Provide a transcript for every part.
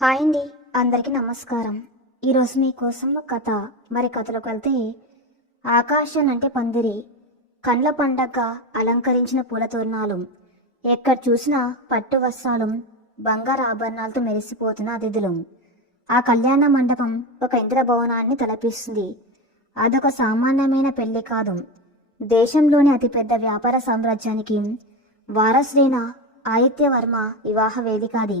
Hi అండి, అందరికీ నమస్కారం. ఈరోజు మీకోసం ఒక కథ. కథలోకి వెళ్తే, ఆకాశం అంటే పందిరి, కండ్ల పండగ అలంకరించిన పూల తోరణాలు, ఎక్కడ చూసినా పట్టు వస్త్రాలు, బంగారు ఆభరణాలతో మెరిసిపోతున్న అతిథులు. ఆ కళ్యాణ మండపం ఒక ఇంద్రభవనాన్ని తలపిస్తుంది. అదొక సామాన్యమైన పెళ్లి కాదు, దేశంలోని అతిపెద్ద వ్యాపార సామ్రాజ్యానికి వారసుడైన ఆదిత్యవర్మ వివాహ వేదిక అది.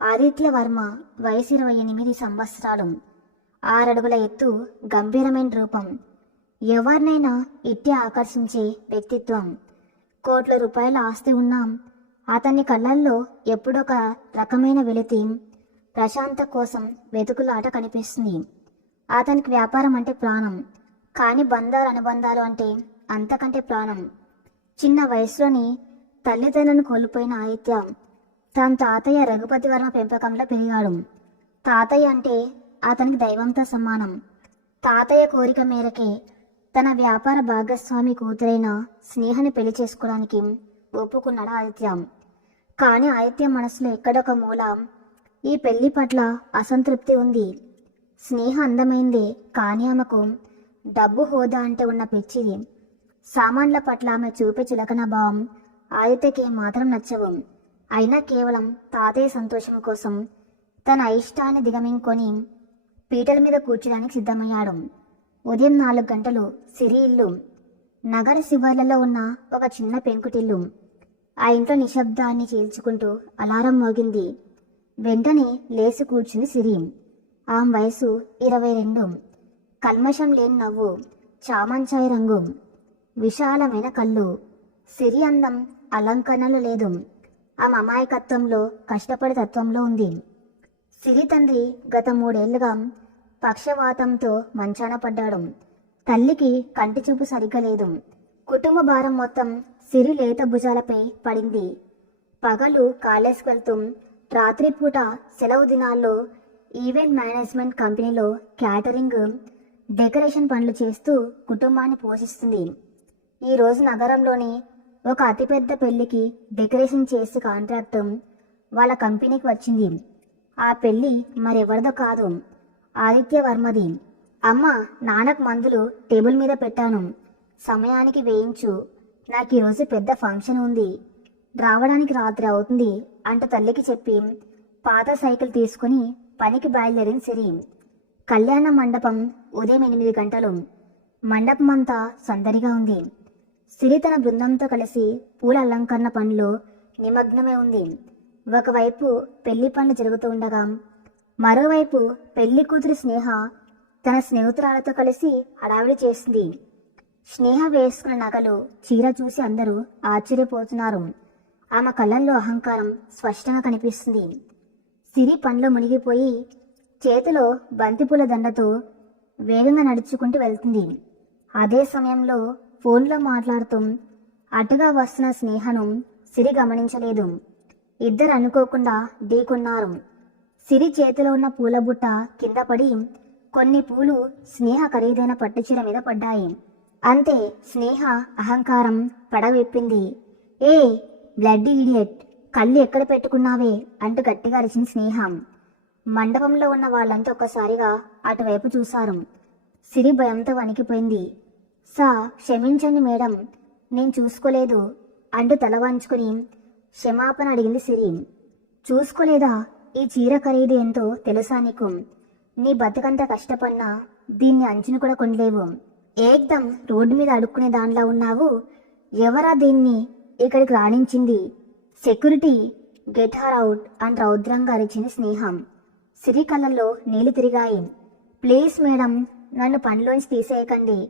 ఆదిత్యవర్మ వయసు 28 సంవత్సరాలు, 6 అడుగుల ఎత్తు, గంభీరమైన రూపం, ఎవరినైనా ఇట్టే ఆకర్షించే వ్యక్తిత్వం. కోట్ల రూపాయల ఆస్తి ఉన్నా అతని కళ్ళల్లో ఎప్పుడొక రకమైన వెలితి, ప్రశాంత కోసం వెతుకులాట కనిపిస్తుంది. అతనికి వ్యాపారం అంటే ప్రాణం, కానీ బంధాలు అనుబంధాలు అంటే అంతకంటే ప్రాణం. చిన్న వయసులోని తల్లిదండ్రులను కోల్పోయిన ఆదిత్య తన తాతయ్య రఘుపతి వర్మ పెంపకంలో పెరిగాడు. తాతయ్య అంటే అతనికి దైవంతో సమానం. తాతయ్య కోరిక మేరకే తన వ్యాపార భాగస్వామి కూతురైన స్నేహని పెళ్లి చేసుకోవడానికి ఒప్పుకున్నాడు ఆదిత్య. కానీ ఆదిత్య మనసులో ఎక్కడొక మూల ఈ పెళ్లి పట్ల అసంతృప్తి ఉంది. స్నేహ అందమైందే, కానీ ఆమెకు డబ్బు హోదా అంటే ఉన్న పిచ్చిది. సామాన్ల పట్ల ఆమె చూపే చులకన భావం ఆదిత్యకి మాత్రం నచ్చవు. అయినా కేవలం తాతయ్య సంతోషం కోసం తన ఇష్టాన్ని దిగమింగుకొని పీటల మీద కూర్చోడానికి సిద్ధమయ్యాడు. ఉదయం 4 గంటలు. సిరి ఇల్లు నగర శివార్లలో ఉన్న ఒక చిన్న పెంకుటిల్లు. ఆ ఇంట్లో నిశ్శబ్దాన్ని చీల్చుకుంటూ అలారం మోగింది. వెంటనే లేచి కూర్చుంది సిరి. ఆమె వయసు 22. కల్మషం లేని నవ్వు, చామంచాయి రంగు, విశాలమైన కళ్ళు. సిరి అందం అలంకరణలు లేదు, ఆమె అమాయకత్వంలో, కష్టపడే తత్వంలో ఉంది. సిరి తండ్రి గత 3 ఏళ్లుగా పక్షవాతంతో మంచాన పడ్డాడు. తల్లికి కంటి చూపు సరిగ్గా లేదు. కుటుంబ భారం మొత్తం సిరి లేత భుజాలపై పడింది. పగలు కాలేజ్కి వెళ్తూ, రాత్రిపూట సెలవు దినాల్లో ఈవెంట్ మేనేజ్మెంట్ కంపెనీలో క్యాటరింగ్, డెకరేషన్ పనులు చేస్తూ కుటుంబాన్ని పోషిస్తుంది. ఈరోజు నగరంలోని ఒక అతిపెద్ద పెళ్లికి డెకరేషన్ చేసే కాంట్రాక్ట్ వాళ్ళ కంపెనీకి వచ్చింది. ఆ పెళ్లి మరెవరిదో కాదు, ఆదిత్యవర్మది. అమ్మ, నాన్నకు మందులు టేబుల్ మీద పెట్టాను, సమయానికి వేయించు, నాకు ఈరోజు పెద్ద ఫంక్షన్ ఉంది, రావడానికి రాత్రి అవుతుంది అంటూ తల్లికి చెప్పి పాత సైకిల్ తీసుకుని పనికి బయలుదేరింది సిరి. కళ్యాణ మండపం ఉదయం 8 గంటలు. మండపం అంతా సందడిగా ఉంది. సిరి తన బృందంతో కలిసి పూల అలంకరణ పనులు నిమగ్నమై ఉంది. ఒకవైపు పెళ్లి పనులు జరుగుతూ ఉండగా, మరోవైపు పెళ్లి కూతురు స్నేహ తన స్నేహితురాలతో కలిసి హడావిడి చేస్తుంది. స్నేహ వేసుకున్న నగలు, చీర చూసి అందరూ ఆశ్చర్యపోతున్నారు. ఆమె కళ్ళల్లో అహంకారం స్పష్టంగా కనిపిస్తుంది. సిరి పనిలో మునిగిపోయి చేతిలో బంతిపూల దండతో వేగంగా నడుచుకుంటూ వెళ్తుంది. అదే సమయంలో ఫోన్లో మాట్లాడుతూ అటుగా వస్తున్న స్నేహను సిరి గమనించలేదు. ఇద్దరు అనుకోకుండా ఢీకొన్నారు. సిరి చేతిలో ఉన్న పూల బుట్ట కింద పడి కొన్ని పూలు స్నేహ ఖరీదైన పట్టుచీర మీద పడ్డాయి. అంతే, స్నేహ అహంకారం పడవెప్పింది. ఏ బ్లడ్ ఈడియట్, కళ్ళు ఎక్కడ పెట్టుకున్నావే అంటూ గట్టిగా అరిచింది స్నేహ. మండపంలో ఉన్న వాళ్ళంతా ఒక్కసారిగా అటువైపు చూశారు. సిరి భయంతో వణికిపోయింది. క్షమించండి మేడం, నేను చూసుకోలేదు అంటూ తల వంచుకుని క్షమాపణ అడిగింది సిరి. చూసుకోలేదా? ఈ చీర ఖరీదు ఎంతో తెలుసా నీకు? నీ బతుకంతా కష్టపడినా దీన్ని అంచును కూడా కొనలేవు. ఏకదం రోడ్డు మీద అడుక్కునే దానిలా ఉన్నావు. ఎవరా దీన్ని ఇక్కడికి రాణించింది? సెక్యూరిటీ, గెట్ హర్ అవుట్ అని రౌద్రంగా అరిచింది స్నేహం. సిరి కళ్ళల్లో నీళ్లు తిరిగాయి. ప్లీజ్ మేడం, నన్ను పనిలోంచి తీసేయకండి,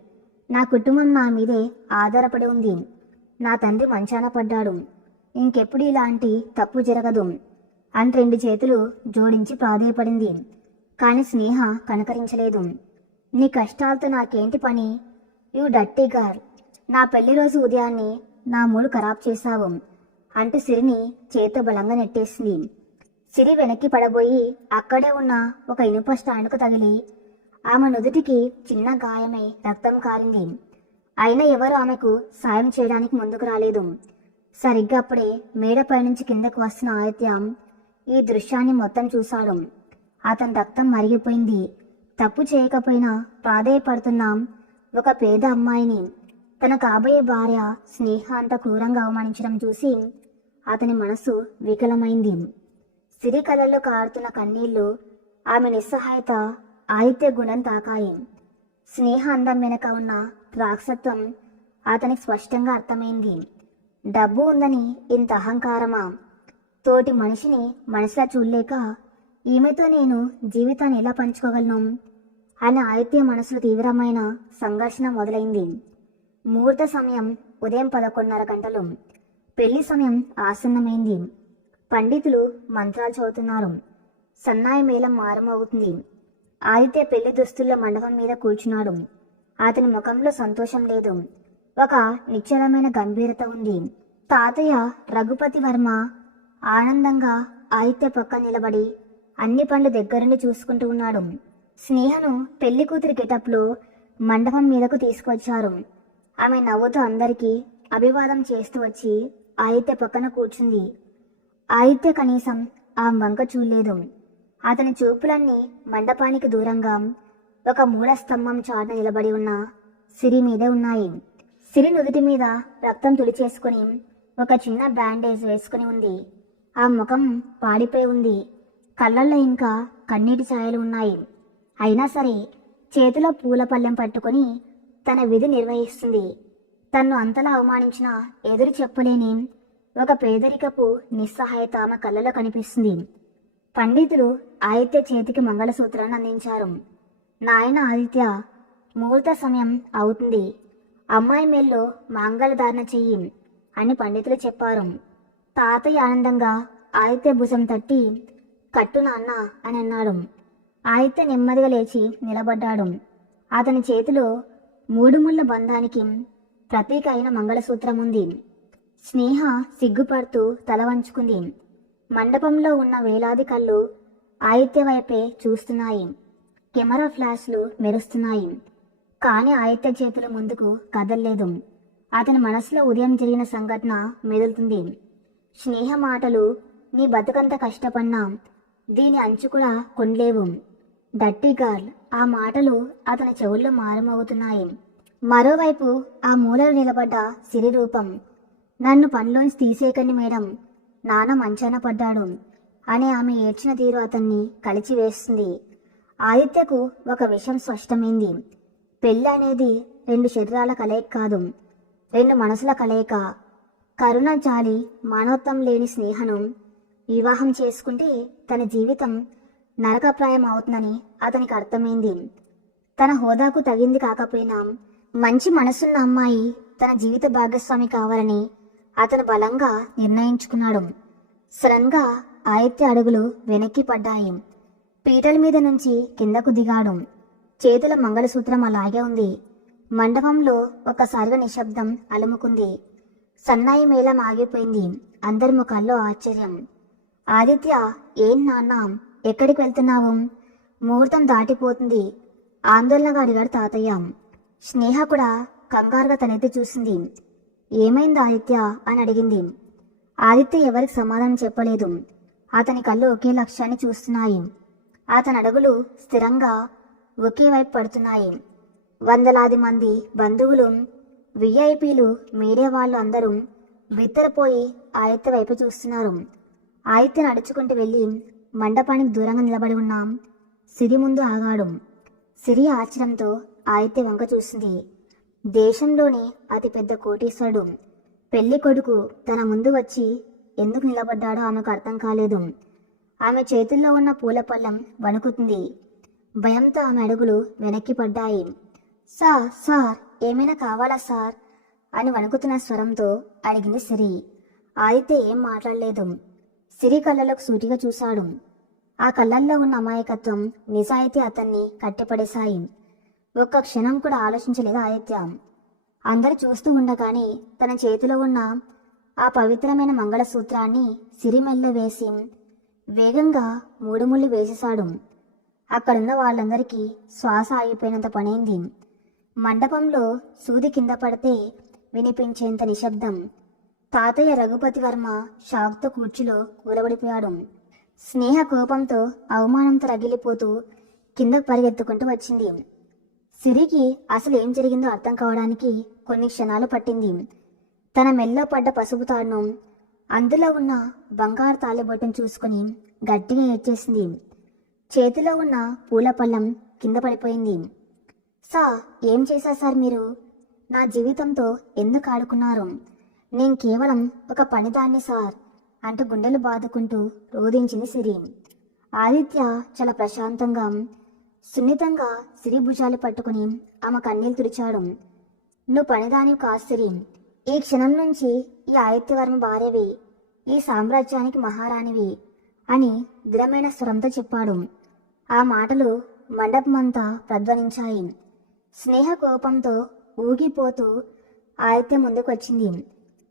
నా కుటుంబం నా మీదే ఆధారపడి ఉంది, నా తండ్రి మంచాన పడ్డాడు, ఇంకెప్పుడు ఇలాంటి తప్పు జరగదు అని 2 చేతులు జోడించి ప్రాధేయపడింది. కానీ స్నేహ కనకరించలేదు. నీ కష్టాలతో నాకేంటి పని? యూ డర్టీ గర్ల్, నా పెళ్లి రోజు ఉదయాన్నే నా మూడు ఖరాబ్ చేశావు అంటూ సిరిని చేతితో బలంగా నెట్టేసింది. సిరి వెనక్కి పడబోయి అక్కడే ఉన్న ఒక ఇనుప స్టాండ్కు తగిలి ఆమె నుదుటికి చిన్న గాయమై రక్తం కారింది. అయినా ఎవరు ఆమెకు సాయం చేయడానికి ముందుకు రాలేదు. సరిగ్గా అప్పుడే మేడపై నుంచి కిందకు వస్తున్న ఆదిత్య ఈ దృశ్యాన్ని మొత్తం చూశాడు. అతని రక్తం మరిగిపోయింది. తప్పు చేయకపోయినా ప్రాధేయపడుతున్నాం ఒక పేద అమ్మాయిని తన కాబోయే భార్య స్నేహ అంత క్రూరంగా అవమానించడం చూసి అతని మనసు వికలమైంది. సిరి కళ్ళల్లో కారుతున్న కన్నీళ్లు ఆమె నిస్సహాయత ఆదిత్య గుణం తాకాయి. స్నేహ అందం వెనక ఉన్న రాక్షసత్వం అతనికి స్పష్టంగా అర్థమైంది. డబ్బు ఉందని ఇంత అహంకారమా? తోటి మనిషిని మనసులా చూడలేక ఈమెతో నేను జీవితాన్ని ఎలా పంచుకోగలను అని ఆదిత్య మనసులో తీవ్రమైన సంఘర్షణ మొదలైంది. ముహూర్త సమయం ఉదయం 11:30 గంటలు. పెళ్లి సమయం ఆసన్నమైంది. పండితులు మంత్రాలు చదువుతున్నారు. సన్నాయి మేళం మారుమోగుతుంది. ఆదిత్య పెళ్లి దుస్తుల్లో మండపం మీద కూర్చున్నాడు. అతని ముఖంలో సంతోషం లేదు, ఒక నిశ్చలమైన గంభీరత ఉంది. తాతయ్య రఘుపతి వర్మ ఆనందంగా ఆదిత్య పక్క నిలబడి అన్ని పనులు దగ్గరుండి చూసుకుంటూ ఉన్నాడు. స్నేహను పెళ్లి కూతురి గెటప్లో మండపం మీదకు తీసుకొచ్చారు. ఆమె నవ్వుతూ అందరికీ అభివాదం చేస్తూ వచ్చి ఆదిత్య పక్కన కూర్చుంది. ఆదిత్య కనీసం ఆ వంక చూడలేదు. అతని చూపులన్నీ మండపానికి దూరంగా ఒక మూల స్తంభం చాటున నిలబడి ఉన్న సిరి మీదే ఉన్నాయి. సిరి నుదుటి మీద రక్తం తుడిచేసుకుని ఒక చిన్న బ్యాండేజ్ వేసుకుని ఉంది. ఆ ముఖం పాడిపోయి ఉంది. కళ్ళల్లో ఇంకా కన్నీటి ఛాయలు ఉన్నాయి. అయినా సరే చేతిలో పూల పళ్ళెం పట్టుకొని తన విధి నిర్వహిస్తుంది. తన్ను అంతలా అవమానించిన ఎదురు చెప్పలేని ఒక పేదరికపు నిస్సహాయత ఆమె కళ్ళలో కనిపిస్తుంది. పండితులు ఆదిత్య చేతికి మంగళసూత్రాన్ని అందించారు. నాయన ఆదిత్య, ముహూర్త సమయం అవుతుంది. అమ్మాయి మేల్లో మాంగళ్యధారణ చెయ్యి అని పండితులు చెప్పారు. తాతయ్య ఆనందంగా ఆదిత్య భుజం తట్టి కట్టు నాన్న అని అన్నాడు. ఆదిత్య నెమ్మదిగా లేచి నిలబడ్డాడు. అతని చేతిలో 3 ముళ్ళ బంధానికి ప్రతీక అయిన మంగళసూత్రం ఉంది. స్నేహ సిగ్గుపడుతూ తల వంచుకుంది. మండపంలో ఉన్న వేలాది కళ్ళు ఆదిత్య వైపే చూస్తున్నాయి. కెమెరా ఫ్లాష్లు మెరుస్తున్నాయి. కానీ ఆదిత్య చేతులు ముందుకు కదల్లేదు. అతని మనసులో ఉదయం జరిగిన సంఘటన మెదులుతుంది. స్నేహ మాటలు, నీ బతుకంత కష్టపడినా దీని అంచు కూడా కొనలేవు. డర్టీ గర్ల్, ఆ మాటలు అతని చెవుల్లో మారుమోగుతున్నాయి. మరోవైపు ఆ మూలలో నిలబడ్డ సిరి రూపం. నన్ను పనిలోంచి తీసేయకండి మేడం, నాన్న మంచాన పడ్డాడు అని ఆమె ఏడ్చిన తీరు అతన్ని కలిచివేస్తుంది. ఆదిత్యకు ఒక విషయం స్పష్టమైంది. పెళ్ళి అనేది 2 శరీరాల కలయిక కాదు, 2 మనసుల కలయిక. కరుణ, జాలి, మానవత్వం లేని స్నేహను వివాహం చేసుకుంటే తన జీవితం నరకప్రాయం అవుతుందని అతనికి అర్థమైంది. తన హోదాకు తగింది కాకపోయినా మంచి మనసున్న అమ్మాయి తన జీవిత భాగస్వామి కావాలని అతను బలంగా నిర్ణయించుకున్నాడు. సడన్గా ఆదిత్య అడుగులు వెనక్కి పడ్డాయి. పీటల మీద నుంచి కిందకు దిగాడు. చేతుల మంగళసూత్రం అలాగే ఉంది. మండపంలో ఒక్కసారిగా నిశ్శబ్దం అలుముకుంది. సన్నాయి మేళం ఆగిపోయింది. అందరి ముఖాల్లో ఆశ్చర్యం. ఆదిత్య, ఏం నాన్న, ఎక్కడికి వెళ్తున్నావు? ముహూర్తం దాటిపోతుంది ఆందోళనగా అడిగాడు తాతయ్య. స్నేహ కూడా కంగారుగా తనెత్తి చూసింది. ఏమైంది ఆదిత్య అని అడిగింది. ఆదిత్య ఎవరికి సమాధానం చెప్పలేదు. అతని కళ్ళు ఒకే లక్ష్యాన్ని చూస్తున్నాయి. అతని అడుగులు స్థిరంగా ఒకే వైపు పడుతున్నాయి. వందలాది మంది బంధువులు, విఐపీలు, మీడియా వాళ్ళు అందరూ బిత్తరపోయి ఆదిత్య వైపు చూస్తున్నారు. ఆదిత్య నడుచుకుంటూ వెళ్ళి మండపానికి దూరంగా నిలబడి ఉన్న సిరి ముందు ఆగాడు. సిరి ఆశ్చర్యంతో ఆదిత్య వంక చూసింది. దేశంలోని అతిపెద్ద కోటీశ్వరుడు పెళ్లి కొడుకు తన ముందు వచ్చి ఎందుకు నిలబడ్డాడో ఆమెకు అర్థం కాలేదు. ఆమె చేతుల్లో ఉన్న పూల పళ్ళం వణుకుతుంది. భయంతో ఆమె అడుగులు వెనక్కి పడ్డాయి. సార్, ఏమైనా కావాలా సార్ అని వణుకుతున్న స్వరంతో అడిగింది సిరి. ఆదిత్య ఏం మాట్లాడలేదు. సిరి కళ్ళలోకి సూటిగా చూశాడు. ఆ కళ్ళల్లో ఉన్న అమాయకత్వం, నిజాయితీ అతన్ని కట్టిపడేశాయి. ఒక్క క్షణం కూడా ఆలోచించలేదు ఆదిత్య. అందరు చూస్తూ ఉండగానే తన చేతిలో ఉన్న ఆ పవిత్రమైన మంగళసూత్రాన్ని సిరి మెల్ల వేసి వేగంగా 3 ముళ్ళు వేసేశాడు. అక్కడున్న వాళ్ళందరికీ శ్వాస ఆగిపోయినంత పనైంది. మండపంలో సూది కింద పడితే వినిపించేంత నిశ్శబ్దం. తాతయ్య రఘుపతి వర్మ షాక్తో కుర్చీలో కూలబడిపోయాడు. స్నేహ కోపంతో అవమానంతో రగిలిపోతూ కిందకు పరిగెత్తుకుంటూ వచ్చింది. సిరికి అసలు ఏం జరిగిందో అర్థం కావడానికి కొన్ని క్షణాలు పట్టింది. తన మెల్లో పడ్డ పసుపు తాడును, అందులో ఉన్న బంగారు తాళిబొట్టును చూసుకుని గట్టిగా ఏడ్చేసింది. చేతిలో ఉన్న పూల పళ్ళం కింద పడిపోయింది. సార్, ఏం చేశారు సార్ మీరు? నా జీవితంతో ఎందుకు ఆడుకున్నారు? నేను కేవలం ఒక పనిదాన్ని సార్ అంటూ గుండెలు బాదుకుంటూ రోధించింది సిరి. ఆదిత్య చాలా ప్రశాంతంగా, సున్నితంగా సిరి భుజాలు పట్టుకుని ఆమె కన్నీళ్లు తుడిచాడు. నువ్వు పనిదానివి కాదు సిరి. ఈ క్షణం నుంచి ఈ ఆదిత్యవర్మ భార్యవి, ఈ సామ్రాజ్యానికి మహారాణివి అని దృఢమైన స్వరంతో చెప్పాడు. ఆ మాటలు మండపమంతా ప్రధ్వనించాయి. స్నేహ కోపంతో ఊగిపోతూ ఆదిత్య ముందుకు వచ్చింది.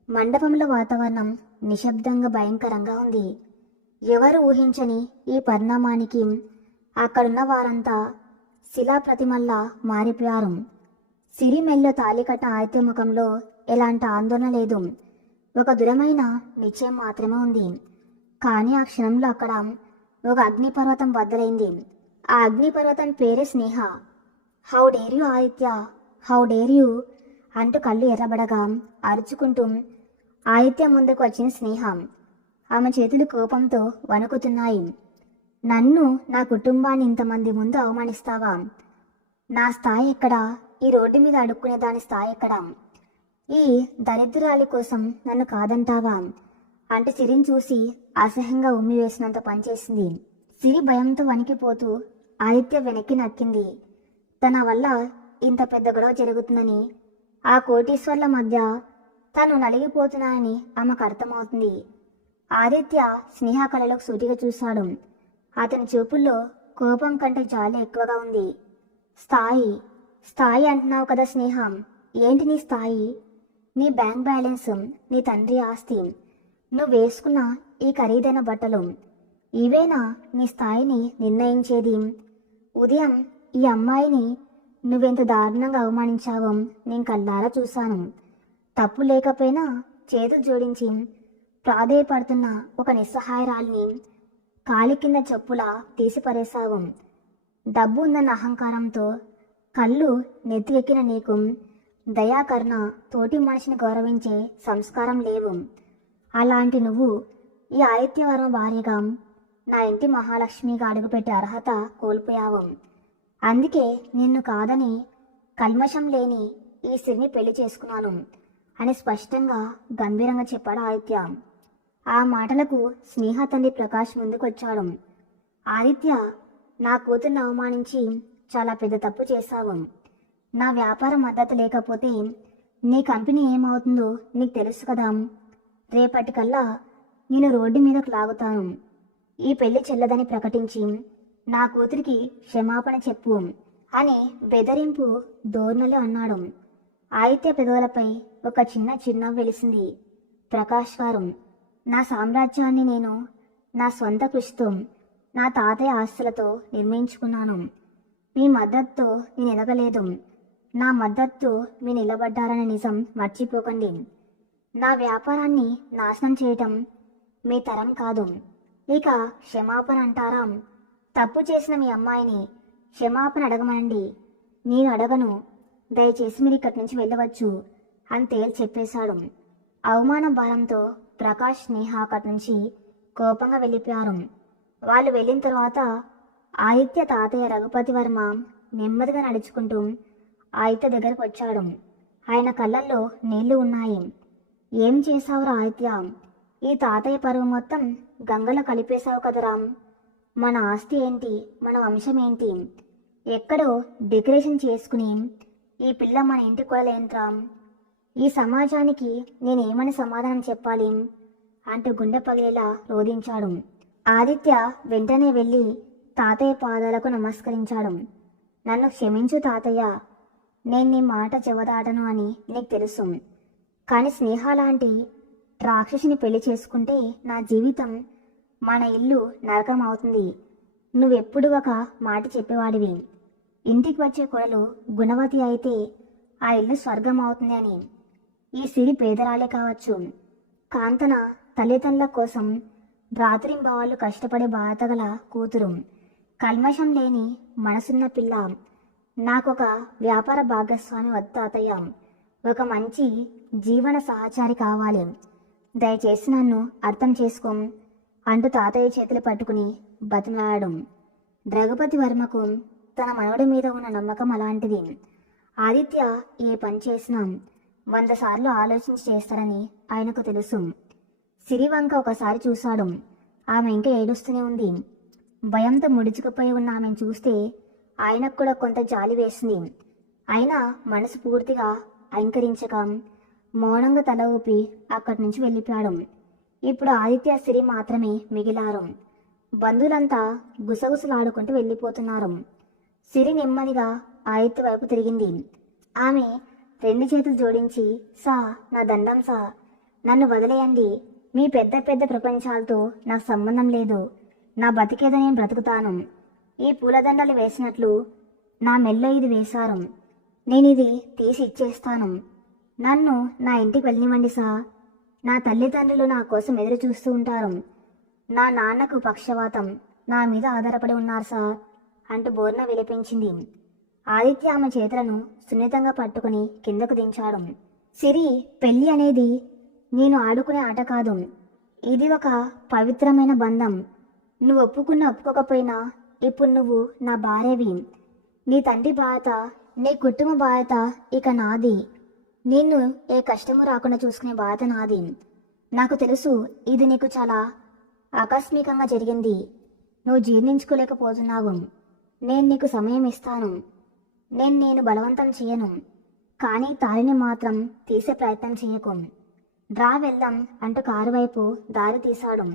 మండపంలో వాతావరణం నిశ్శబ్దంగా భయంకరంగా ఉంది. ఎవరు ఊహించని ఈ పరిణామానికి అక్కడున్న వారంతా శిలాప్రతిమల్లా మారిపోయారు. సిరి మెల్లో తాళి కట్టిన ఆదిత్య ముఖంలో ఎలాంటి ఆందోళన లేదు. ఒక దృఢమైన నిశ్చయం మాత్రమే ఉంది. కానీ ఆ క్షణంలో అక్కడ ఒక అగ్నిపర్వతం బద్దలైంది. ఆ అగ్నిపర్వతం పేరే Sneha. How dare you Aditya, how dare you అంటూ కళ్ళు ఎర్రబడగా అరుచుకుంటూ ఆదిత్య ముందుకు వచ్చిన స్నేహ. ఆమె చేతులు కోపంతో వణుకుతున్నాయి. నన్ను, నా కుటుంబాన్ని ఇంతమంది ముందు అవమానిస్తావా? నా స్థాయి ఎక్కడా? ఈ రోడ్డు మీద అడుక్కునే దాని స్థాయి ఎక్కడా? ఈ దరిద్రాలి కోసం నన్ను కాదంటావా అంటూ సిరిని చూసి అసహ్యంగా ఉమ్మి వేసినంత పనిచేసింది. సిరి భయంతో వణికిపోతూ ఆదిత్య వెనక్కి నక్కింది. తన వల్ల ఇంత పెద్ద గొడవ జరుగుతుందని, ఆ కోటీశ్వర్ల మధ్య తను నలిగిపోతున్నానని ఆమెకు అర్థమవుతుంది. ఆదిత్య స్నేహ కళలోకి సూటిగా చూశాడు. అతని చూపుల్లో కోపం కంటే జాలి ఎక్కువగా ఉంది. స్థాయి, స్థాయి అంటున్నావు కదా స్నేహం, ఏంటి నీ స్థాయి? నీ బ్యాంక్ బ్యాలెన్స్, నీ తండ్రి ఆస్తి, నువ్వు వేసుకున్న ఈ ఖరీదైన బట్టలు, ఇవేనా నీ స్థాయిని నిర్ణయించేది? ఉదయం ఈ అమ్మాయిని నువ్వెంత దారుణంగా అవమానించావో నేను కళ్ళారా చూశాను. తప్పు లేకపోయినా చేతులు జోడించి ప్రాధేయపడుతున్న ఒక నిస్సహాయరాల్ని కాలి కింద చెప్పులా తీసిపరేశావు. డబ్బు ఉందన్న అహంకారంతో కళ్ళు నెత్తికెక్కిన నీకు దయాకరణ, తోటి మనిషిని గౌరవించే సంస్కారం లేవు. అలాంటి నువ్వు ఈ ఆదిత్యవర్మ భార్యగా నా ఇంటి మహాలక్ష్మిగా అడుగుపెట్టే అర్హత కోల్పోయావు. అందుకే నిన్ను కాదని కల్మషం లేని ఈ సిరిని పెళ్లి చేసుకున్నాను అని స్పష్టంగా గంభీరంగా చెప్పాడు ఆదిత్య. ఆ మాటలకు స్నేహ తండ్రి ప్రకాష్ ముందుకొచ్చాడు. ఆదిత్య, నా కూతుర్ని అవమానించి చాలా పెద్ద తప్పు చేశావు. నా వ్యాపార మద్దతు లేకపోతే నీ కంపెనీ ఏమవుతుందో నీకు తెలుసు కదా. రేపటికల్లా నేను రోడ్డు మీదకు లాగుతాను. ఈ పెళ్లి చెల్లదని ప్రకటించి నా కూతురికి క్షమాపణ చెప్పు అని బెదిరింపు ధోరణిలో అన్నాడు. ఆదిత్య పెదవులపై ఒక చిన్న చిరునవ్వు వెలిసింది. ప్రకాష్ గారు, నా సామ్రాజ్యాన్ని నేను నా స్వంత కృషితో, నా తాతయ్య ఆస్తులతో నిర్మించుకున్నాను. మీ మద్దతుతో నేను ఎదగలేదు. నా మద్దతు మీ నిలబడ్డారనే నిజం మర్చిపోకండి. నా వ్యాపారాన్ని నాశనం చేయటం మీ తరం కాదు. ఇక క్షమాపణ అంటారా? తప్పు చేసిన మీ అమ్మాయిని క్షమాపణ అడగమనండి. నేను అడగను. దయచేసి మీరు ఇక్కడి నుంచి వెళ్ళవచ్చు అని తేల్చి చెప్పేశాడు. అవమాన భారంతో ప్రకాష్, స్నేహ అక్కడి నుంచి కోపంగా వెళ్ళిపోయారు. వాళ్ళు వెళ్ళిన తర్వాత ఆదిత్య తాతయ్య రఘుపతి వర్మ నెమ్మదిగా నడుచుకుంటూ ఆదిత్య దగ్గరకు వచ్చాడు. ఆయన కళ్ళల్లో నీళ్లు ఉన్నాయి. ఏం చేశావురా ఆదిత్య? ఈ తాతయ్య పరువు మొత్తం గంగలో కలిపేశావు కదరా. మన ఆస్తి ఏంటి, మన వంశం ఏంటి? ఎక్కడో డెకరేషన్ చేసుకుని ఈ పిల్ల మన ఇంటి కోడలేంట్రా? ఈ సమాజానికి నేనేమని సమాధానం చెప్పాలి అంటూ గుండె పగిలేలా రోధించాడు. ఆదిత్య వెంటనే వెళ్ళి తాతయ్య పాదాలకు నమస్కరించాడు. నన్ను క్షమించు తాతయ్య, నేను నీ మాట చెవదాటను అని నీకు తెలుసు. కానీ స్నేహ లాంటి రాక్షసిని పెళ్లి చేసుకుంటే నా జీవితం, మన ఇల్లు నరకం అవుతుంది. నువ్వెప్పుడు ఒక మాట చెప్పేవాడివి, ఇంటికి వచ్చే కోడలు గుణవతి అయితే ఆ ఇల్లు స్వర్గం అవుతుంది అని. ఈ సిరి పేదరాలే కావచ్చు, కాంతన తల్లిదండ్రుల కోసం రాత్రింబవళ్ళు కష్టపడే బాధగల కూతురు, కల్మషం లేని మనసున్న పిల్ల. నాకొక వ్యాపార భాగస్వామి వద్ద తాతయ్య. ఒక మంచి జీవన సహచారి కావాలి. దయచేసి నన్ను అర్థం చేసుకో అంటూ తాతయ్య చేతులు పట్టుకుని బతిమలాడడం. రఘుపతి వర్మకు తన మనవడి మీద ఉన్న నమ్మకం అలాంటిది. ఆదిత్య ఏ పని చేసినా 100 సార్లు ఆలోచించి చేస్తారని ఆయనకు తెలుసు. సిరి వంక ఒకసారి చూశాడు. ఆమె ఇంకా ఏడుస్తూనే ఉంది. భయంతో ముడుచుకుపోయి ఉన్న ఆమెను చూస్తే ఆయనకు కూడా కొంత జాలి వేసింది. అయినా మనసు పూర్తిగా అంకరించక మౌనంగా తల ఊపి అక్కడి నుంచి వెళ్ళిపోయాడు. ఇప్పుడు ఆదిత్య సిరి మాత్రమే మిగిలారు. బంధువులంతా గుసగుసలాడుకుంటూ వెళ్ళిపోతున్నారు. సిరి నెమ్మదిగా ఆదిత్య వైపు తిరిగింది. ఆమె 2 చేతులు జోడించి, సా, నా దండం సా, నన్ను వదిలేయండి. మీ పెద్ద పెద్ద ప్రపంచాలతో నాకు సంబంధం లేదు. నా బతికేదో నేను బ్రతుకుతాను. ఈ పూలదండలు వేసినట్లు నా మెల్లో ఇది వేశారు. నేనిది తీసి ఇచ్చేస్తాను. నన్ను నా ఇంటికి వెళ్ళనివ్వండి సా. నా తల్లిదండ్రులు నా కోసం ఎదురు చూస్తూ ఉంటారు. నా నాన్నకు పక్షవాతం, నా మీద ఆధారపడి ఉన్నారు సార్ అంటూ బోర్న విలిపించింది. ఆదిత్య ఆమె చేతులను సున్నితంగా పట్టుకుని కిందకు దించాడు. సిరి, పెళ్లి అనేది నేను ఆడుకునే ఆట కాదు. ఇది ఒక పవిత్రమైన బంధం. నువ్వు ఒప్పుకున్నా ఒప్పుకోకపోయినా ఇప్పుడు నువ్వు నా భార్యవి. నీ తండ్రి బాధ్యత, నీ కుటుంబ బాధ్యత ఇక నాది. నిన్ను ఏ కష్టము రాకుండా చూసుకునే బాధ్యత నాది. నాకు తెలుసు ఇది నీకు చాలా ఆకస్మికంగా జరిగింది. నువ్వు జీర్ణించుకోలేకపోతున్నావు. నేను నీకు సమయం ఇస్తాను. నేను బలవంతం చేయను. కానీ తాళిని మాత్రం తీసే ప్రయత్నం చేయకు. డ్రా వెళ్దాం అంటూ కారు వైపు దారి తీశాడు.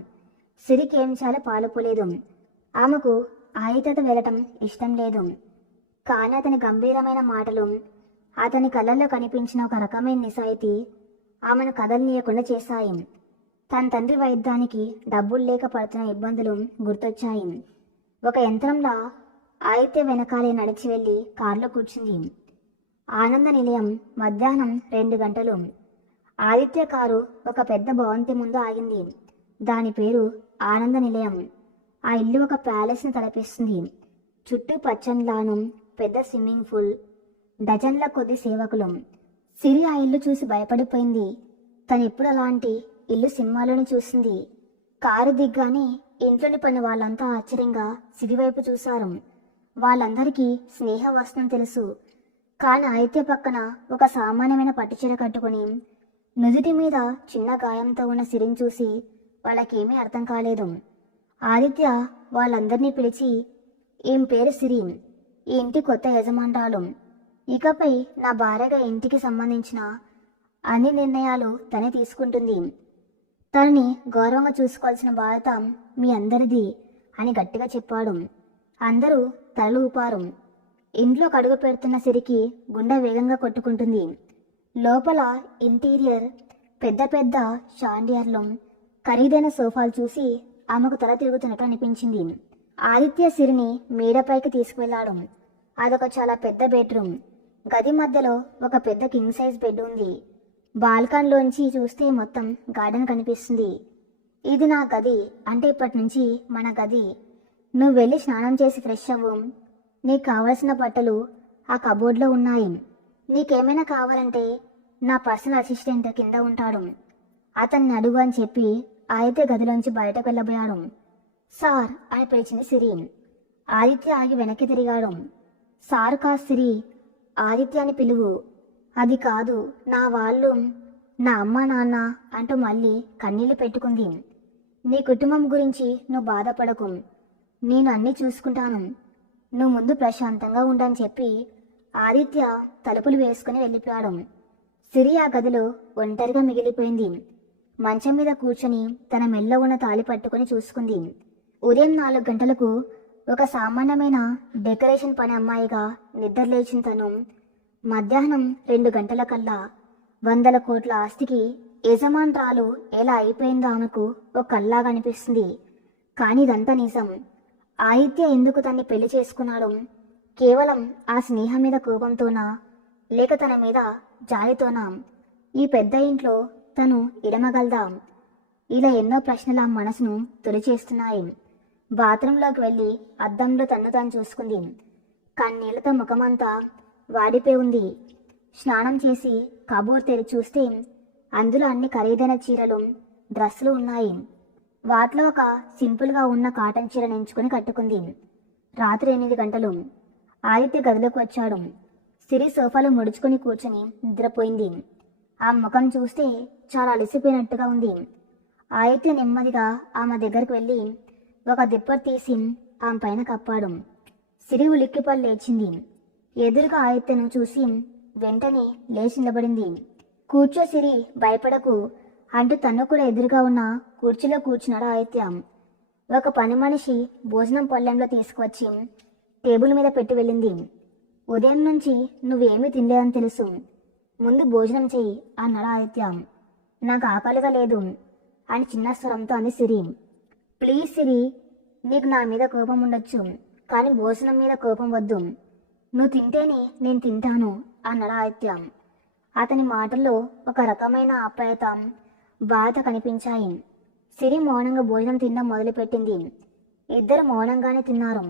సిరికి ఏం చేయాలో పాలుపోలేదు. ఆమెకు ఆయితతో వెళ్ళటం ఇష్టం లేదు. కానీ అతని గంభీరమైన మాటలు, అతని కళ్ళల్లో కనిపించిన ఒక రకమైన నిజాయితీ ఆమెను కదలనీయకుండా చేశాయి. తన తండ్రి వైద్యానికి డబ్బులు లేక పడుతున్న ఇబ్బందులు గుర్తొచ్చాయి. ఒక యంత్రంలా ఆదిత్య వెనకాలే నడిచి వెళ్ళి కారులో కూర్చుంది. ఆనంద నిలయం. మధ్యాహ్నం 2 గంటలు. ఆదిత్య కారు ఒక పెద్ద భవంతి ముందు ఆగింది. దాని పేరు ఆనంద నిలయం. ఆ ఇల్లు ఒక ప్యాలెస్ని తలపిస్తుంది. చుట్టూ పచ్చని లానం, పెద్ద స్విమ్మింగ్ పూల్, డజన్ల కొద్ది సేవకులు. సిరి ఆ ఇల్లు చూసి భయపడిపోయింది. తనెప్పుడు అలాంటి ఇల్లు సినిమాలోని చూసింది. కారు దిగ్గానే ఇంట్లోని పని వాళ్ళంతా ఆశ్చర్యంగా సిరి వైపు చూశారు. వాళ్ళందరికీ స్నేహ వస్త్రం తెలుసు. కానీ ఆదిత్య పక్కన ఒక సామాన్యమైన పట్టుచీర కట్టుకుని నుదుటి మీద చిన్న గాయంతో ఉన్న సిరిని చూసి వాళ్ళకేమీ అర్థం కాలేదు. ఆదిత్య వాళ్ళందరినీ పిలిచి, ఈమె పేరు సిరి, ఈ ఇంటి కొత్త యజమానురాలు. ఇకపై నా భార్యగా ఇంటికి సంబంధించిన అన్ని నిర్ణయాలు తనే తీసుకుంటుంది. తనని గౌరవంగా చూసుకోవాల్సిన బాధ్యత మీ అందరిది అని గట్టిగా చెప్పాడు. అందరూ తలలు ఊపారు. ఇంట్లో కడుగు పెడుతున్న సిరికి గుండె వేగంగా కొట్టుకుంటుంది. లోపల ఇంటీరియర్, పెద్ద పెద్ద షాండియర్లు, ఖరీదైన సోఫాలు చూసి ఆమెకు తల తిరుగుతున్నట్టు అనిపించింది. ఆదిత్య సిరిని మేడపైకి తీసుకువెళ్ళాడు. అదొక చాలా పెద్ద బెడ్రూమ్. గది మధ్యలో ఒక పెద్ద కింగ్ సైజ్ బెడ్ ఉంది. బాల్కన్లోంచి చూస్తే మొత్తం గార్డెన్ కనిపిస్తుంది. ఇది నా గది, అంటే ఇప్పటి నుంచి మన గది. నువ్వు వెళ్ళి స్నానం చేసి ఫ్రెష్ అవ్వు. నీకు కావలసిన బట్టలు ఆ కబోర్డ్లో ఉన్నాయి. నీకేమైనా కావాలంటే నా పర్సనల్ అసిస్టెంట్ కింద ఉంటాడు, అతన్ని అడుగు అని చెప్పి ఆదిత్య గదిలోంచి బయటకు వెళ్ళబోయాడు. సార్ అని పిలిచింది సిరి. ఆదిత్య ఆగి వెనక్కి తిరిగాడు. సార్ కా సిరి, ఆదిత్య అని పిలువు. అది కాదు, నా వాళ్ళు, నా అమ్మ నాన్న అంటూ మళ్ళీ కన్నీళ్లు పెట్టుకుంది. నీ కుటుంబం గురించి నువ్వు బాధపడకు, నేను అన్నీ చూసుకుంటాను. నువ్వు ముందు ప్రశాంతంగా ఉండని చెప్పి ఆదిత్య తలుపులు వేసుకుని వెళ్ళిపోయాడు. సిరి ఆ గదిలో ఒంటరిగా మిగిలిపోయింది. మంచం మీద కూర్చొని తన మెల్లో ఉన్న తాళి పట్టుకుని చూసుకుంది. ఉదయం 4 గంటలకు ఒక సామాన్యమైన డెకరేషన్ పని అమ్మాయిగా నిద్రలేచిన తను మధ్యాహ్నం 2 గంటలకల్లా 100 కోట్ల ఆస్తికి యజమానురాలు ఎలా అయిపోయిందో ఆమెకు ఒక కల్లాగా అనిపిస్తుంది. కానీ ఇదంతా నిజం. ఆదిత్య ఎందుకు తన్ని పెళ్లి చేసుకున్నాడు? కేవలం ఆ స్నేహం మీద కోపంతోనా, లేక తన మీద జాలితోనా? ఈ పెద్ద ఇంట్లో తను ఇడమగలదా? ఇలా ఎన్నో ప్రశ్నలు ఆ మనసును తొలిచేస్తున్నాయి. బాత్రూంలోకి వెళ్ళి అద్దంలో తన్ను తాను చూసుకుంది. కన్నీళ్లతో ముఖమంతా వాడిపోయి ఉంది. స్నానం చేసి కబోర్డ్ తెరిచి చూస్తే అందులో అన్ని ఖరీదైన చీరలు, డ్రెస్సులు ఉన్నాయి. వాటిలో ఒక సింపుల్గా ఉన్న కాటన్ చీరను ఎంచుకొని కట్టుకుంది. రాత్రి 8 గంటలు. ఆదిత్య గదిలోకి వచ్చాడు. సిరి సోఫాలో ముడుచుకొని కూర్చొని నిద్రపోయింది. ఆ ముఖం చూస్తే చాలా అలసిపోయినట్టుగా ఉంది. ఆదిత్య నెమ్మదిగా ఆమె దగ్గరకు వెళ్ళి ఒక దిప్పటి తీసి ఆమె పైన కప్పాడు. సిరి ఉలిక్కిపడి లేచింది. ఎదురుగా ఆదిత్యను చూసి వెంటనే లేచి నిలబడింది. కూర్చో సిరి, భయపడకు అంటూ తను కూడా ఎదురుగా ఉన్న కుర్చీలో కూర్చున్నాడు ఆదిత్య. ఒక పని మనిషి భోజనం పళ్ళెంలో తీసుకువచ్చి టేబుల్ మీద పెట్టి వెళ్ళింది. ఉదయం నుంచి నువ్వేమీ తినలేదని తెలుసు, ముందు భోజనం చెయ్యి అన్నాడు ఆదిత్య. నాకు ఆకలిగా లేదు అని చిన్న స్వరంతో అంది సిరి. ప్లీజ్ సిరి, నీకు నా మీద కోపం ఉండొచ్చు, కానీ భోజనం మీద కోపం వద్దు. నువ్వు తింటేనే నేను తింటాను అన్నాడు ఆదిత్య. అతని మాటల్లో ఒక రకమైన ఆప్యాయత, బాధ కనిపించాయి. సిరి మౌనంగా భోజనం తినడం మొదలుపెట్టింది. ఇద్దరు మౌనంగానే తిన్నారు.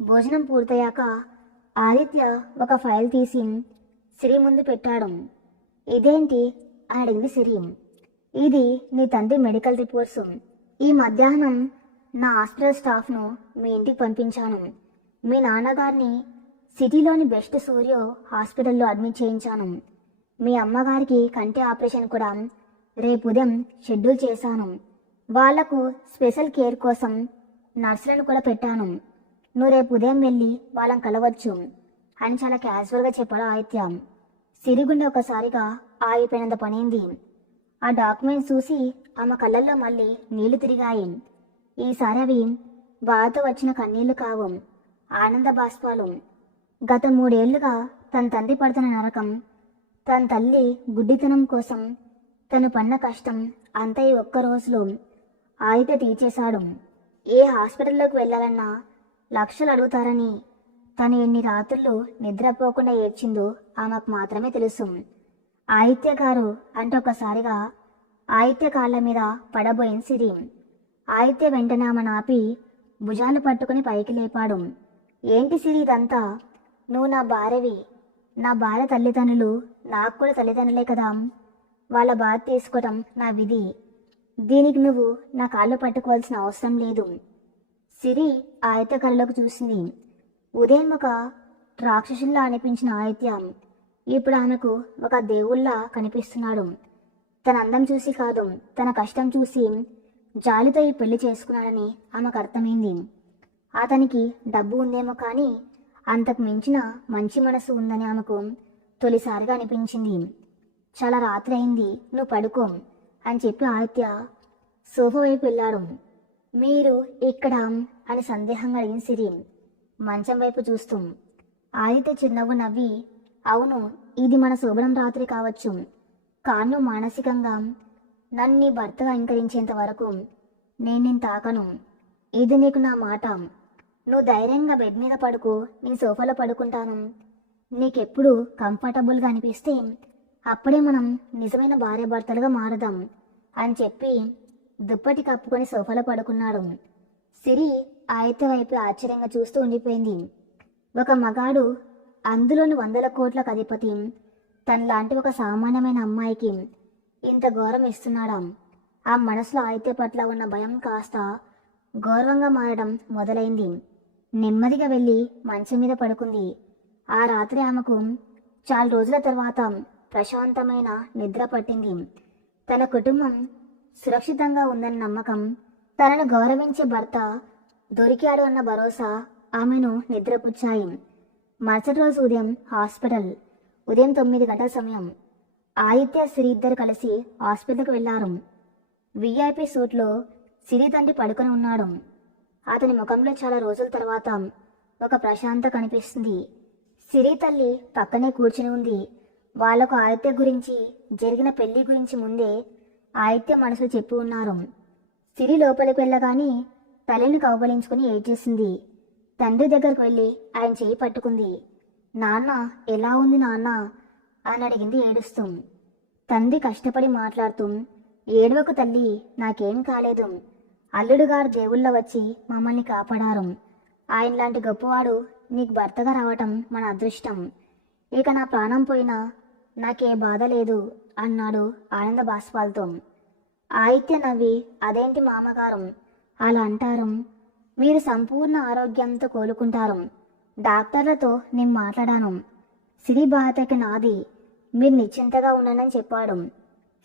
భోజనం పూర్తయ్యాక ఆదిత్య ఒక ఫైల్ తీసి సిరి ముందు పెట్టాడు. ఇదేంటి అని అడిగింది సిరి. ఇది నీ తండ్రి మెడికల్ రిపోర్ట్స్. ఈ మధ్యాహ్నం నా హాస్పిటల్ స్టాఫ్ను మీ ఇంటికి పంపించాను. మీ నాన్నగారిని సిటీలోని బెస్ట్ సూర్యో హాస్పిటల్లో అడ్మిట్ చేయించాను. మీ అమ్మగారికి కంటి ఆపరేషన్ కూడా రేపు ఉదయం షెడ్యూల్ చేశాను. వాళ్లకు స్పెషల్ కేర్ కోసం నర్సులను కూడా పెట్టాను. నువ్వు రేపు ఉదయం వెళ్ళి వాళ్ళని కలవచ్చు అని చాలా క్యాజువల్గా చెప్పాడు ఆదిత్య. సిరిగుండె ఒకసారిగా ఆగిపోయినంత పనింది. ఆ డాక్యుమెంట్స్ చూసి ఆమె కళ్ళల్లో మళ్ళీ నీళ్లు తిరిగాయి. ఈసారి అవి బాధతో వచ్చిన కన్నీళ్లు కావు, ఆనంద బాష్పాలు. గత 3 ఏళ్లుగా తన తండ్రి పడుతున్న నరకం, తన తల్లి గుడ్డితనం కోసం తను పన్న కష్టం అంతా ఈ ఒక్క రోజులో ఆదిత్య తీర్చేశాడు. ఏ హాస్పిటల్లోకి వెళ్ళాలన్నా లక్షలు అడుగుతారని తను ఎన్ని రాత్రులు నిద్రపోకుండా ఏడ్చిందో ఆమెకు మాత్రమే తెలుసు. ఆదిత్య గారు అంటే ఒకసారిగా ఆదిత్య కాళ్ళ మీద పడబోయింది సిరి. ఆదిత్య వెంటనే ఆమెను ఆపి భుజాలు పట్టుకుని పైకి లేపాడు. ఏంటి సిరి ఇదంతా? నువ్వు నా భార్యవి. నా భార్య తల్లిదండ్రులు నాకు కూడా తల్లిదండ్రులే కదా. వాళ్ళ బాధ తీసుకోవటం నా విధి. దీనికి నువ్వు నా కాళ్ళు పట్టుకోవాల్సిన అవసరం లేదు. సిరి ఆదిత్య కళ్ళలోకి చూసింది. ఉదయం ఒక రాక్షసుల్లా అనిపించిన ఆదిత్య ఇప్పుడు ఆమెకు ఒక దేవుళ్లా కనిపిస్తున్నాడు. తన అందం చూసి కాదు, తన కష్టం చూసి జాలితో ఈ పెళ్లి చేసుకున్నాడని ఆమెకు అర్థమైంది. అతనికి డబ్బు ఉందేమో కానీ అంతకు మించిన మంచి మనసు ఉందని ఆమెకు తొలిసారిగా అనిపించింది. చాలా రాత్రి అయింది, నువ్వు పడుకో అని చెప్పి ఆదిత్య సోఫా వైపు వెళ్ళాడు. మీరు ఇక్కడ అని సందేహంగా అడిగింది సిరి మంచం వైపు చూస్తూ. ఆదిత్య చిరునవ్వు నవ్వి, అవును, ఇది మన శోభనం రాత్రి కావచ్చు, కాను మానసికంగా నన్ను నీ భర్తగా అంకరించేంత వరకు నేను తాకను. ఇది నీకు నా మాట. నువ్వు ధైర్యంగా బెడ్ మీద పడుకో, నీ సోఫాలో పడుకుంటాను. నీకెప్పుడు కంఫర్టబుల్గా అనిపిస్తే అప్పుడే మనం నిజమైన భార్యాభర్తలుగా మారుదాం అని చెప్పి దుప్పటి కప్పుకొని సోఫాలో పడుకున్నాడు. సిరి ఆదిత్య వైపు ఆశ్చర్యంగా చూస్తూ ఉండిపోయింది. ఒక మగాడు, అందులోని 100 కోట్లకు అధిపతి, తనలాంటి ఒక సామాన్యమైన అమ్మాయికి ఇంత గౌరవం ఇస్తున్నాడా? ఆ మనసులో ఆదిత్య పట్ల ఉన్న భయం కాస్త గౌరవంగా మారడం మొదలైంది. నెమ్మదిగా వెళ్ళి మంచం మీద పడుకుంది. ఆ రాత్రి ఆమెకు చాలా రోజుల తర్వాత ప్రశాంతమైన నిద్ర పట్టింది. తన కుటుంబం సురక్షితంగా ఉందన్న నమ్మకం, తనను గౌరవించే భర్త దొరికాడు అన్న భరోసా ఆమెను నిద్రపుచ్చాయి. మరుసటి రోజు ఉదయం హాస్పిటల్. ఉదయం 9 గంటల సమయం. ఆదిత్య సిరి ఇద్దరు కలిసి హాస్పిటల్కి వెళ్లారు. విఐపి సూట్లో సిరి తండ్రి పడుకొని ఉన్నాడు. అతని ముఖంలో చాలా రోజుల తర్వాత ఒక ప్రశాంత కనిపిస్తుంది. సిరి తల్లి పక్కనే కూర్చుని ఉంది. వాళ్లకు ఆదిత్య గురించి, జరిగిన పెళ్లి గురించి ముందే ఆదిత్య మనసులో చెప్పి ఉన్నారు. సిరి లోపలికి వెళ్ళగానే తల్లిని కౌగలించుకుని ఏడ్చేసింది. తండ్రి దగ్గరకు వెళ్ళి ఆయన చేయి పట్టుకుంది. నాన్న ఎలా ఉంది నాన్న అని అడిగింది ఏడుస్తూ. తండ్రి కష్టపడి మాట్లాడుతూ, ఏడవకు తల్లి, నాకేం కాలేదు. అల్లుడుగారు దేవుళ్ళ వచ్చి మమ్మల్ని కాపాడారు. ఆయనలాంటి గొప్పవాడు నీకు భర్తగా రావటం మన అదృష్టం. ఇక నా ప్రాణం పోయినా నాకే బాధ లేదు అన్నాడు ఆనంద బాష్పాలతో. ఆదిత్య నవ్వి, అదేంటి మామగారు అలా అంటారు? మీరు సంపూర్ణ ఆరోగ్యంతో కోలుకుంటారు. డాక్టర్లతో నేను మాట్లాడాను. సిరి బాధకి నాది, మీరు నిశ్చింతగా ఉన్నానని చెప్పాడు.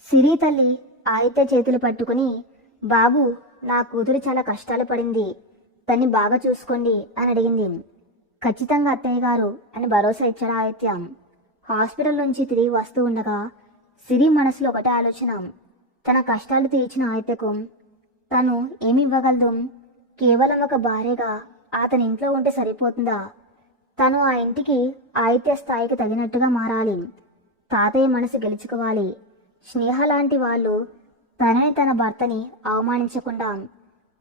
సిరి తల్లి ఆదిత్య చేతులు పట్టుకుని, బాబు, నా కూతురు చాలా కష్టాలు పడింది, తన్ని బాగా చూసుకోండి అని అడిగింది. ఖచ్చితంగా అత్తయ్య గారు అని భరోసా ఇచ్చాడు ఆదిత్య. హాస్పిటల్ నుంచి తిరిగి వస్తూ ఉండగా సిరి మనసులో ఒకటే ఆలోచన. తన కష్టాలు తీర్చిన ఆదిత్యకు తను ఏమి ఇవ్వగలదు? కేవలం ఒక భార్యగా అతని ఇంట్లో ఉంటే సరిపోతుందా? తను ఆ ఇంటికి ఆదిత్య స్థాయికి తగినట్టుగా మారాలి. తాతయ్య మనసు గెలుచుకోవాలి. స్నేహ లాంటి వాళ్ళు తనని తన భర్తని అవమానించకుండా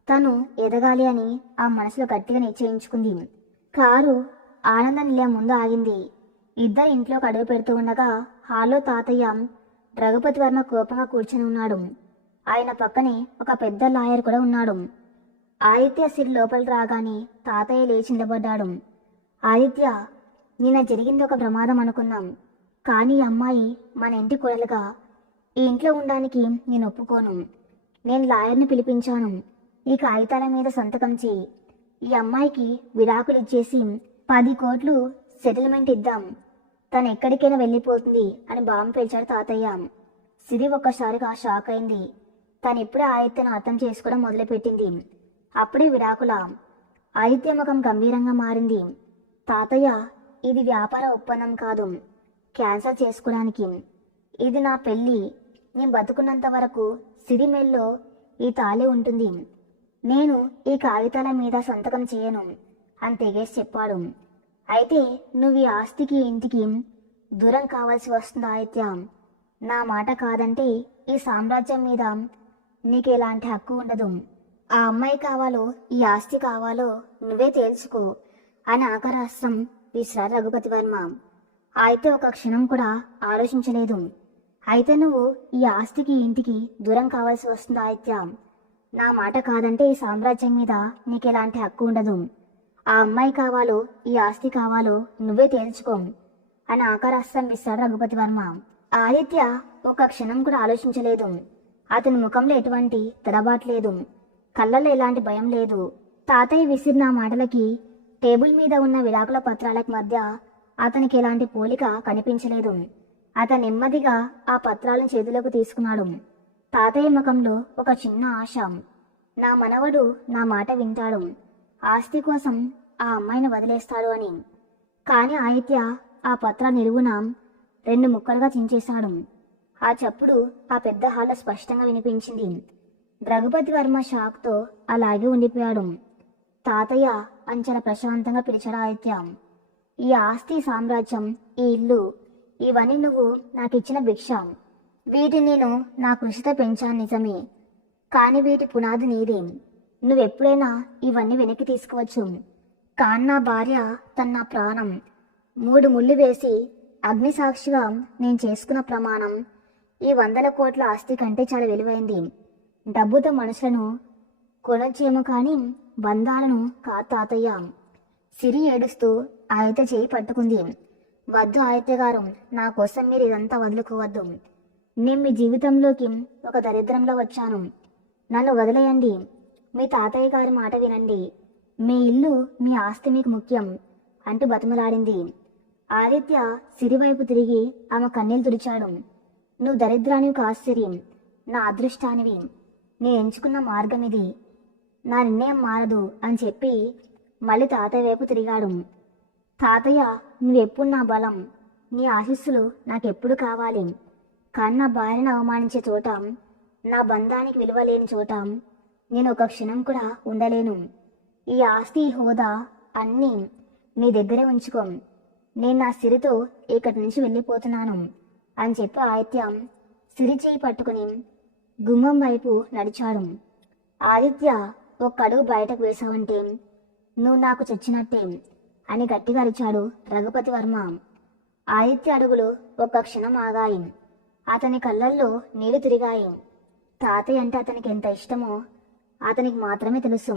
తను ఎదగాలి అని ఆ మనసులో గట్టిగా నిశ్చయించుకుంది. కారు ఆనంద నిలయం ముందు ఆగింది. ఇద్దరు ఇంట్లోకి అడుగు పెడుతూ ఉండగా హాల్లో తాతయ్య రఘుపతి వర్మ కోపంగా కూర్చొని ఉన్నాడు. ఆయన పక్కనే ఒక పెద్ద లాయర్ కూడా ఉన్నాడు. ఆదిత్య సిరి లోపలికి రాగానే తాతయ్య లేచి నిలబడ్డాడు. ఆదిత్య, నిన్న జరిగింది ఒక ప్రమాదం అనుకున్నాం, కానీ ఈ అమ్మాయి మన ఇంటి కోడలుగా ఈ ఇంట్లో ఉండడానికి నేను ఒప్పుకోను. నేను లాయర్ని పిలిపించాను. ఈ కాగితాల మీద సంతకం చేయి. ఈ అమ్మాయికి విడాకులు ఇచ్చేసి 10 కోట్లు సెటిల్మెంట్ ఇద్దాం. తను ఎక్కడికైనా వెళ్ళిపోతుంది అని బాంబు పేల్చాడు తాతయ్య. సిరి ఒక్కసారిగా షాక్ అయింది. తను ఇప్పుడే ఆదిత్యను అర్థం చేసుకోవడం మొదలుపెట్టింది. అప్పుడే విడాకుల? ఆదిత్య ముఖం గంభీరంగా మారింది. తాతయ్య, ఇది వ్యాపార ఒప్పందం కాదు, క్యాన్సర్ చేసుకోవడానికి. ఇది నా పెళ్ళి. నేను బతుకున్నంత వరకు సిరి మెల్లో ఈ తాళి ఉంటుంది. నేను ఈ కాగితాల మీద సంతకం చేయను అని తెగేసి చెప్పాడు. అయితే నువ్వు ఈ ఆస్తికి ఇంటికి దూరం కావాల్సి వస్తుంది ఆదిత్య. నా మాట కాదంటే ఈ సామ్రాజ్యం మీద నీకు ఎలాంటి హక్కు ఉండదు. ఆ అమ్మాయి కావాలో ఈ ఆస్తి కావాలో నువ్వే తేల్చుకో అని ఆకరాస్త్రం విసిరారు రఘుపతి వర్మ. అయితే ఒక క్షణం కూడా ఆలోచించలేదు. అయితే నువ్వు ఈ ఆస్తికి ఇంటికి దూరం కావాల్సి వస్తుంది ఆదిత్య. నా మాట కాదంటే ఈ సామ్రాజ్యం మీద నీకు ఎలాంటి హక్కు ఉండదు. ఆ అమ్మాయి కావాలో ఈ ఆస్తి కావాలో నువ్వే తేల్చుకో అని ఆకారాస్త్రం విసిరాడు రఘుపతి వర్మ. ఆదిత్య ఒక క్షణం కూడా ఆలోచించలేదు. అతని ముఖంలో ఎటువంటి తడబాటు లేదు, కళ్ళల్లో ఎలాంటి భయం లేదు. తాతయ్య విసిరిన మాటలకి టేబుల్ మీద ఉన్న విడాకుల పత్రాలకు మధ్య అతనికి ఎలాంటి పోలిక కనిపించలేదు. అతను నెమ్మదిగా ఆ పత్రాలను చేతిలోకి తీసుకున్నాడు. తాతయ్య ముఖంలో ఒక చిన్న ఆశ. నా మనవడు నా మాట వింటాడు, ఆస్తి కోసం ఆ అమ్మాయిని వదిలేస్తాడు అని. కాని ఆదిత్య ఆ పత్ర నిలువున 2 ముక్కలుగా చించేశాడు. ఆ చప్పుడు ఆ పెద్ద హాల్లో స్పష్టంగా వినిపించింది. రఘుపతి వర్మ షాక్తో అలాగే ఉండిపోయాడు. తాతయ్య అంచన ప్రశాంతంగా పిలిచాడు ఆదిత్య. ఈ ఆస్తి, సామ్రాజ్యం, ఈ ఇల్లు, ఇవన్నీ నువ్వు నాకు ఇచ్చిన భిక్ష. వీటిని నేను నా కృషితో పెంచాను నిజమే, కానీ వీటి పునాది నీదే. నువ్వెప్పుడైనా ఇవన్నీ వెనక్కి తీసుకోవచ్చు. కానీ నా భార్య తన ప్రాణం 3 ముళ్ళు వేసి అగ్నిసాక్షిగా నేను చేసుకున్న ప్రమాణం ఈ 100 కోట్ల ఆస్తి కంటే చాలా విలువైంది. డబ్బుతో మనుషులను కొనొచ్చేమో కానీ బంధాలను కాదు తాతయ్య. సిరి ఏడుస్తూ ఆదిత్య చేయి పట్టుకుంది. వద్దు ఆదిత్య గారు, నా కోసం మీరు ఇదంతా వదులుకోవద్దు. నేను మీ జీవితంలోకి ఒక దరిద్రంలో వచ్చాను. నన్ను వదిలేయండి. మీ తాతయ్య గారి మాట వినండి. మీ ఇల్లు, మీ ఆస్తి మీకు ముఖ్యం అంటూ బతిమలాడింది. ఆదిత్య సిరి వైపు తిరిగి ఆమె కన్నీళ్లు తుడిచాడు. నువ్వు దరిద్రానివి కాదు సిరి, నా అదృష్టానివి. నేను ఎంచుకున్న మార్గం ఇది. నా నిర్ణయం మారదు అని చెప్పి మళ్ళీ తాతయ్య వైపు తిరిగాడు. తాతయ్య, నువ్వెప్పుడు నా బలం, నీ ఆశీస్సులు నాకెప్పుడు కావాలి. కానీ నా భార్యను అవమానించే చోట, నా బంధానికి విలువ లేని చోట నేను ఒక క్షణం కూడా ఉండలేను. ఈ ఆస్తి, హోదా అన్నీ నీ దగ్గరే ఉంచుకో. నేను నా సిరితో ఇక్కడి నుంచి వెళ్ళిపోతున్నాను అని చెప్పి ఆదిత్య సిరి చేయి పట్టుకుని గుమ్మం వైపు నడిచాడు. ఆదిత్య, ఒక్క అడుగు బయటకు వేశావంటే నువ్వు నాకు చచ్చినట్టే అని గట్టిగా అరిచాడు రఘుపతి వర్మ. ఆదిత్య అడుగులు ఒక్క క్షణం ఆగాయి. అతని కళ్ళల్లో నీళ్లు తిరిగాయి. తాతయ్య అంటే అతనికి ఎంత ఇష్టమో అతనికి మాత్రమే తెలుసు.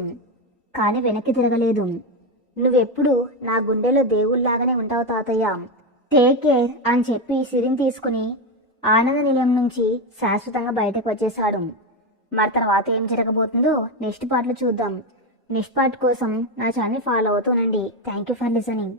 కానీ వెనక్కి తిరగలేదు. నువ్వెప్పుడు నా గుండెలో దేవుళ్లాగానే ఉంటావు తాతయ్య. టేక్ కేర్ అని చెప్పి సిరిని తీసుకుని ఆనంద నిలయం నుంచి శాశ్వతంగా బయటకు వచ్చేశాడు. మరి తర్వాత ఏం జరగబోతుందో నెక్స్ట్ పార్ట్లో చూద్దాం. నెక్స్ట్ పార్ట్ కోసం నా ఛానల్ ఫాలో అవుతూనండి. Thank you for listening.